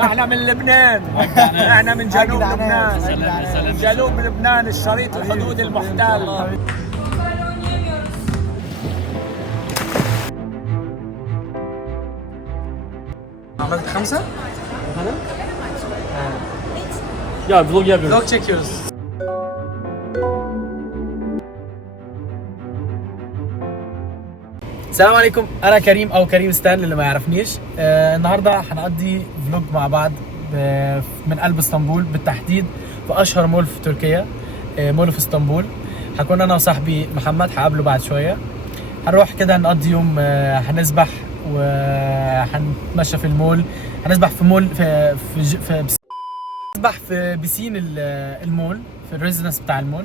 احنا من لبنان، احنا من جنوب لبنان، جنوب لبنان الشريط الحدود المحتل. عملت 5؟ Ya vlog yapıyoruz. Vlog çekiyoruz. السلام عليكم، انا كريم او كريم ستان اللي ما يعرفنيش. النهارده هنقضي فلوج مع بعض من قلب اسطنبول، بالتحديد في اشهر مول في تركيا، مول في اسطنبول. هكون انا وصاحبي محمد، هقابله بعد شويه. هنروح كده نقضي يوم، هنسبح وهنتمشى في المول، هنسبح في مول نسبح في بسين المول، في الريزيدنس بتاع المول.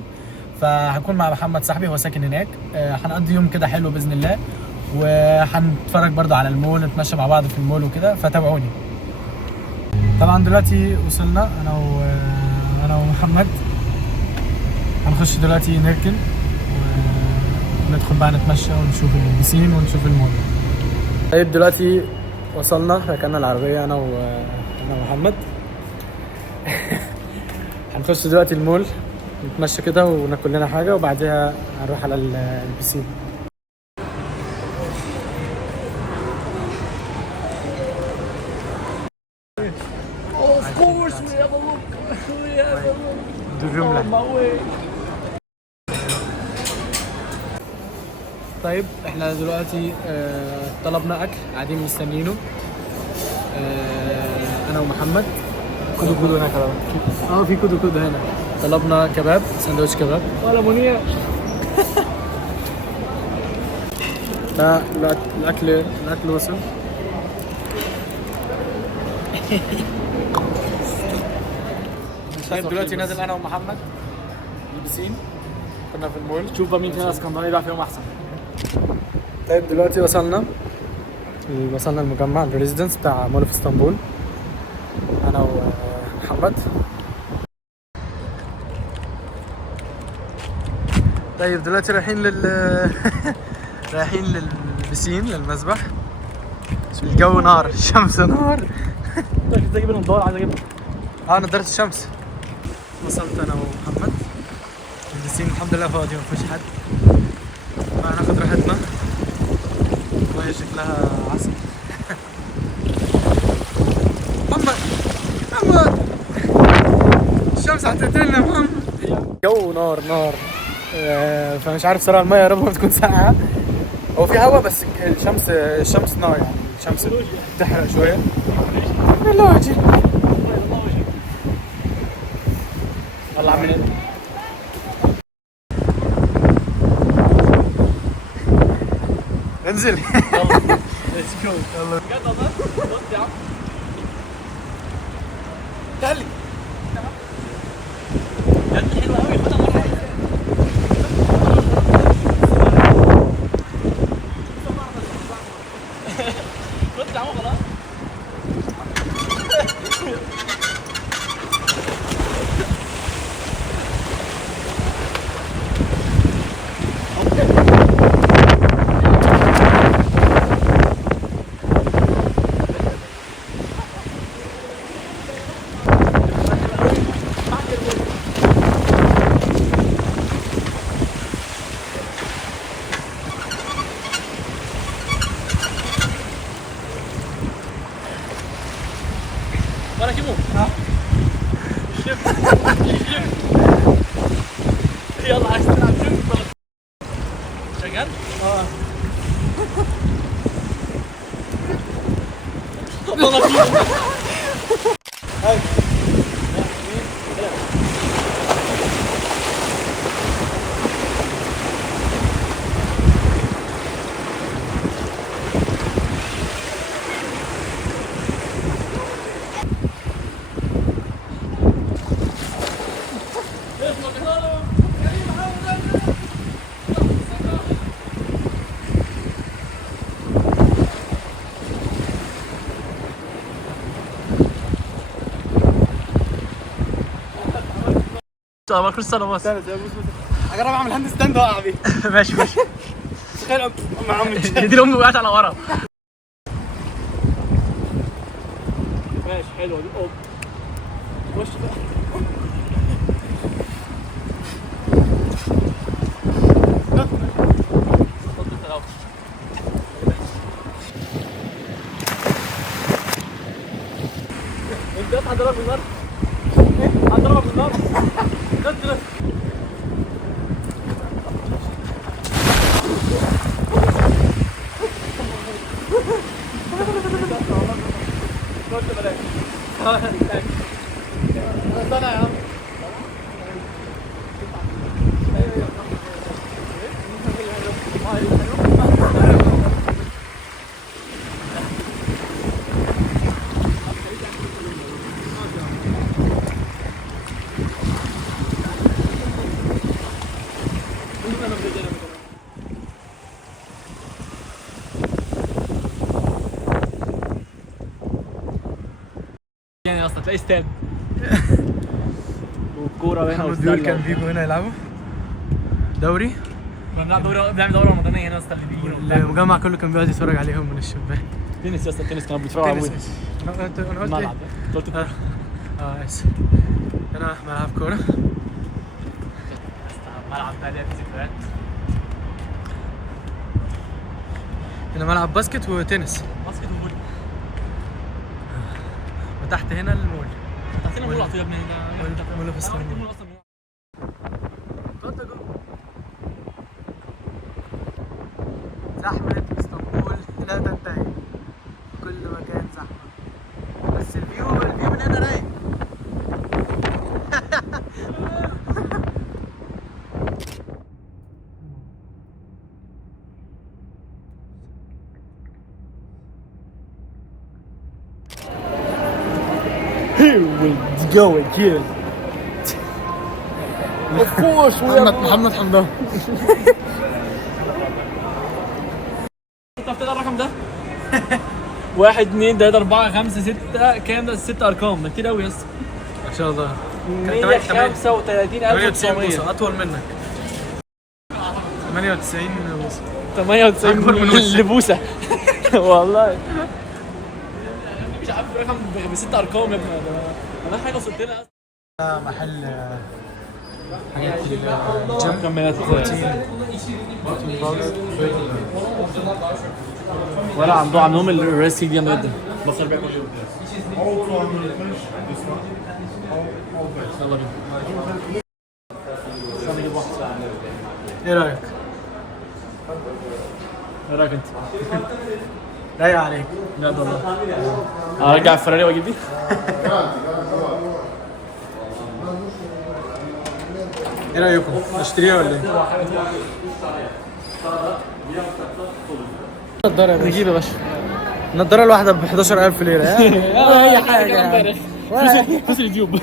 فهكون مع محمد صاحبي، هو ساكن هناك. هنقضي يوم كده حلو باذن الله، وهنتفرج برضو على المول، نتمشى مع بعض في المول وكده، فتابعوني. طبعا دلوقتي وصلنا انا ومحمد. هنخش دلوقتي نركن وندخل بقى نتمشى ونشوف البسين ونشوف المول. طيب دلوقتي وصلنا، ركننا العربية انا ومحمد. هنخش دلوقتي المول، نتمشى كده وناكل لنا حاجة، وبعدها هنروح على البسين. Of course we have a look. We have a look. الجملة. On my way. طيب احنا دلوقتي طلبنا اكل، قاعدين مستنيينه. انا ومحمد. كودو هناك. في كودو هنا. طلبنا كباب، سندوتش كباب. ولا منير. الاكل وصل. طيب دلوقتي نازل انا ومحمد البسين، كنا في المول. شوف بقى مين فينا اسكندراني يبيع فيهم احسن. طيب دلوقتي وصلنا المجمع، الريزيدنس بتاع مول في اسطنبول، انا ومحمد. طيب دلوقتي رايحين رايحين للبسين، للمسبح. الجو نار، الشمس نار. عايز اجيب النضاره، عايز اجيبها. نضارة الشمس. وصلت انا ومحمد البسين، الحمد لله فاضي، ما فيش حد. هناخد راحتنا، المية شكلها عسل. محمد الشمس هتقتلنا يا محمد. جو نار. فمش عارف صراحة، المية يا رب ما تكون ساقعة. هو في هوا بس الشمس نار، يعني الشمس بتحرق شوية. الله وجهي. والله عامل انزل. يلا ليتس جو. يلا بجد والله. بص يا عم. تعالي. بجد حلوه قوي، خدها مره واحده. بص يا عم خلاص. ولا كيمو. شوف. يلا عايز تلعب شوف. شغال؟ والله كيمو. طب كل سنه بس. اجرب اعمل هاند ستاند واقع بيه. ماشي تخيل مع عمي. دي الام وقعت على ورا. ماشي حلوه دي. اوب خش بقى. انت هتضربك بالنار. هتضربك بالنار. نزل. استنى يا عم. يعني اصلا تلاقي ستاد والكوره هنا محمد بيقول كان بيجوا هنا يلعبوا دوري. كنا بنعمل دوره رمضانيه هنا اصلا اللي بيجوا المجمع كله كان بيقعد يتفرج عليهم من الشباك. تنس يا اسطى. التنس كانوا بيتفرجوا على ابويا. انا قلت الملعب ايه؟ ده قلت كورة. اسف. هنا ملعب كوره. الملعب ده ليه ذكريات. هنا ملعب باسكت وتنس. باسكت وفولي. وتحت هنا المول. تحتنا مول يا ابني ده. مول في اسطنبول. مول اصلا. زحمة اسطنبول لا تنتهي. كل مكان زحمة. بس الفيو من هنا رايق. Here we go again. Of course we are. محمد حمدان. تعرف الرقم ده؟ 1 2 3 4 5 6 كام ده؟ 6 ارقام ده كتير قوي يا اسطى. ما شاء الله. 135,900 اطول منك. 98 بوصة. 98 أكبر من وشك. لبوسه. والله مش عارف رقم ب6 ارقام يا ابني. انا حاجه وصلت لها. محل حاجات الجيم. كملت بروتين باودر. ولا عندهم الريسك دي جامده جدا. بفطر بيها كل يوم. يلا بينا. ايه رايك؟ ايه رايك انت؟ رايق عليك. بجد والله. ارجع الفراري واجيب دي؟ ايه رايكم؟ اشتريها ولا ايه؟ نضاره يا باشا. نجيب يا باشا. النضاره الواحده ب 11,000 ليره. ولا اي حاجه يعني. فلوس اليوتيوب.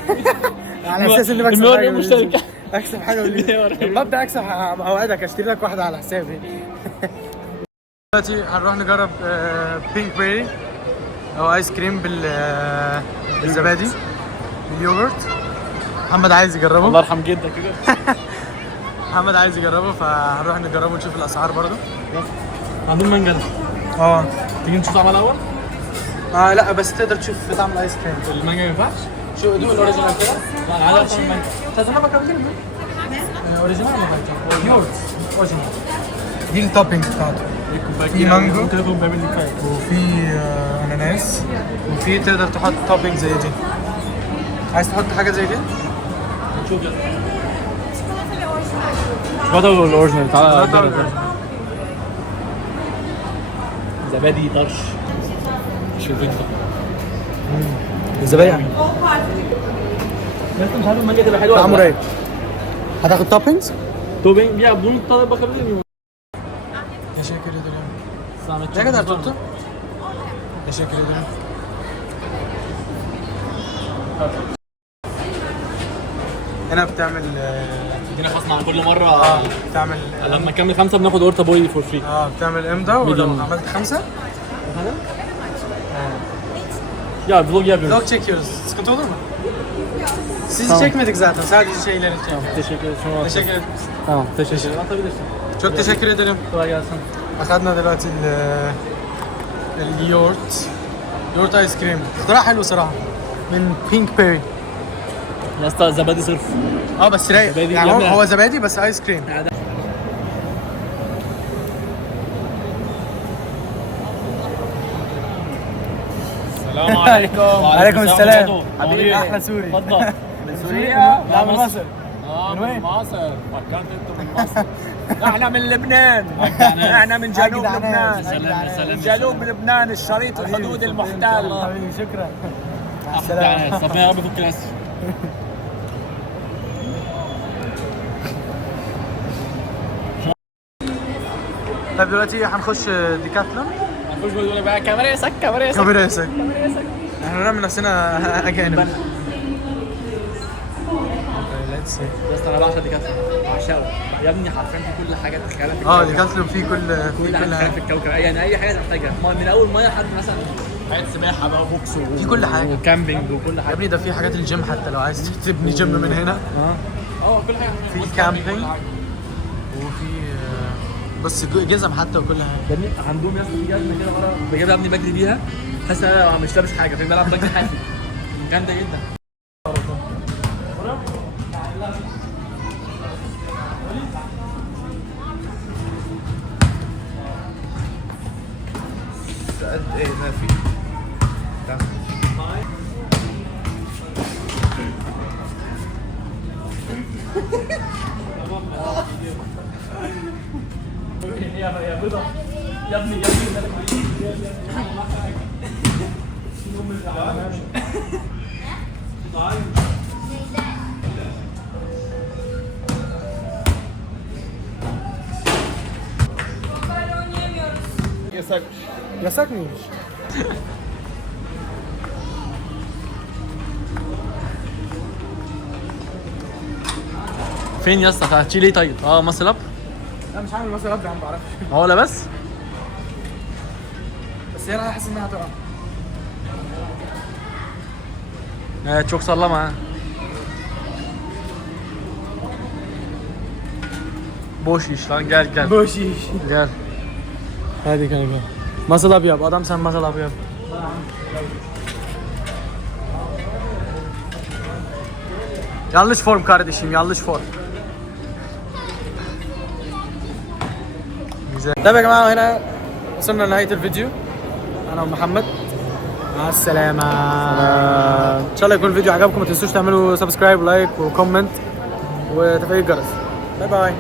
على اساس اني بكسب المليون حاجه مشترك. اكسب حاجه ببدا اكسب. اوعدك اشتري لك واحده على حسابي. دلوقتي هنروح نجرب بينك بيري او ايس كريم بالزبادي باليوجورت. محمد عايز يجربه. الله يرحم جدك كده. محمد عايز يجربه فهنروح نجربه ونشوف الاسعار برضه. عندهم مانجا ده. اه تيجي نشوف طعمها الاول؟ لا بس تقدر تشوف طعم الايس كريم. المانجا ما ينفعش؟ شو دوق الاوريجينال كده. لا انا عايز طعم المانجا. تزحمها كم كلمه؟ اوريجينال ولا يورت؟ اوريجينال. دي التوبينج بتاعته. في مانجو. ممكن يكون بيعمل لي كفايه. وفي اناناس. وفي تقدر تحط توبينج زي دي. عايز تحط حاجه زي دي؟ شوف يلا. شوكولاته ولا الاوريجينال؟ تعالى نجرب ده. زبادي طرش. شوف انت. الزبادي يعني انت مش عارف المانجا تبقى حلوه طعمه رايق. هتاخد توبينجز؟ توبينج يا بدون طلب بكلمني. يا شاكر يا دلوقتي. يا يا جدع توتو. يا شاكر يا دلوقتي. هنا بتعمل ادينا خصم على كل مره. بتعمل لما نكمل 5 بناخد اورتا بوي فور فري. بتعمل امضاء ولو Medium. عملت 5 Ya vlog yapıyoruz. vlog çekiyoruz. Sıkıntı olur mu? Sizi çekmedik zaten. Sadece şeyleri çektik. Teşekkür ederim. Teşekkür ederim. Tamam teşekkür ederim. Atabilirsin. Çok teşekkür ederim. Kolay gelsin. أخذنا دلوقتي اليورت يورت ايس كريم اختراع حلو صراحه من بينك بيري. يا اسطى زبادي صرف. بس رايق زبادي يعني، يا هو ابني. هو زبادي بس ايس كريم. السلام عليكم. وعليكم السلام. حبيبي حبيبي احلى سوري. اتفضل. من سوريا؟ لا من مصر. مصر. من وين؟ مصر. فكرت انتم من مصر. احنا من لبنان. احنا من جنوب أجدع ناس، لبنان. أجدع ناس. جنوب لبنان الشريط الحدود المحتل. حبيبي شكرا. مع السلام. السلامه. ربنا يا رب يفك الاسر. طيب دلوقتي هنخش ديكاتلون. هنخش بقول بقى كاميرا سك كاميرا سك. كاميرا يسك. احنا نعمل نفسنا اجانب. ليتس سي. يا اسطى انا بعشق ديكاتلون. بعشقه يا ابني، حرفيا في كل حاجه تتخيلها في الكوكب. ديكاتلون فيه كل حاجه حاجه. في الكوكب، يعني اي حاجه تحتاجها من اول ميه لحد مثلا حاجات سباحه بقى وبوكس في كل حاجة. وكامبينج وكل يا حاجه. ابني ده في حاجات الجيم، حتى لو عايز تبني جيم من هنا. كل حاجه في بص، كامبينج. كل حاجة. وفي بس جزم حتى وكل حاجه. يا ابني عندهم يا اسطى في جزمه كده بره بجيبها يا ابني بجري بيها، حاسس ان انا مش لابس حاجه، فاهم؟ بلعب بجري حافي. جامده جدا. قد ايه ما في يا بيضة يا ابني يا ابني Yasak mıymış? فين يا اسطى؟ هتشيل ايه طيب؟ ماسل اب. لا مش عامل مثلا ابدا، ما بعرفش. هو لا بس بس انا حاسس انها هتقع. çok sallama ha. Boş iş lan, gel gel. Boş iş. Gel. Hadi kanka. Muscle up yap. Adam sen muscle up yap. Yanlış form kardeşim, yanlış form. Güzel. طيب يا جماعة هنا وصلنا لنهاية الفيديو. أنا ومحمد. مع السلامة. إن شاء الله يكون الفيديو عجبكم، ما تنسوش تعملوا سبسكرايب ولايك وكومنت وتفعيل الجرس. باي باي.